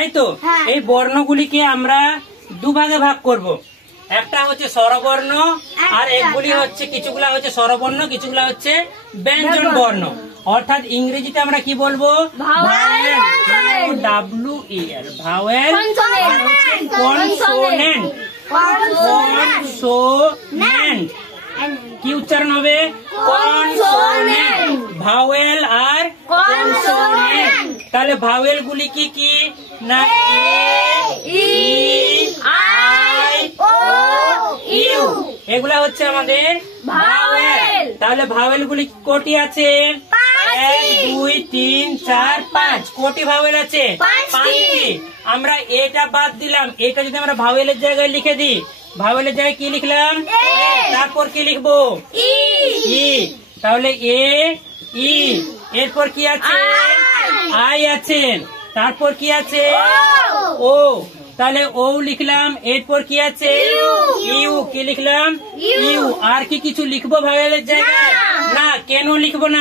তাই তো। এই বর্ণগুলিকে আমরা দুভাগে ভাগ করব। একটা হচ্ছে স্বরবর্ণ আর একগুলি হচ্ছে কিছুগুলা হচ্ছে স্বরবর্ণ, কিছুগুলা হচ্ছে ব্যঞ্জন বর্ণ। অর্থাৎ ইংরেজিতে আমরা কি বলবো? WEL, vowel, consonant. কনসোনেন্ট কি উচ্চারণ হবে? কনসোনেন্ট। ভাওয়েল আর কনসোনেন্ট। তাহলে ভাওয়েল গুলি কি কি? না এ, ই, আই, ও, ইউ, এগুলা হচ্ছে আমাদের ভাওয়েল। তাহলে ভাওয়েল গুলি কোটি আছে? 1, 2, 3, 4, 5 কোটি ভাওয়েল আছে? 5টি। আমরা এটা বাদ দিলাম, এটা যদি আমরা ভাওয়েলের জায়গায় লিখে দিই, ভাওয়েলের জায়গায় কি লিখলাম? তারপর কি লিখবো? ই। তাহলে এ, ই, এরপর কি আছে? আই আছে, তারপর কি আছে? ও। তাহলে ও লিখলাম, এরপর কি আছে? ইউ। কি লিখলাম? ইউ। আর কি কিছু লিখবো ভাওয়েলের জায়গায়? না। কেন লিখবো না?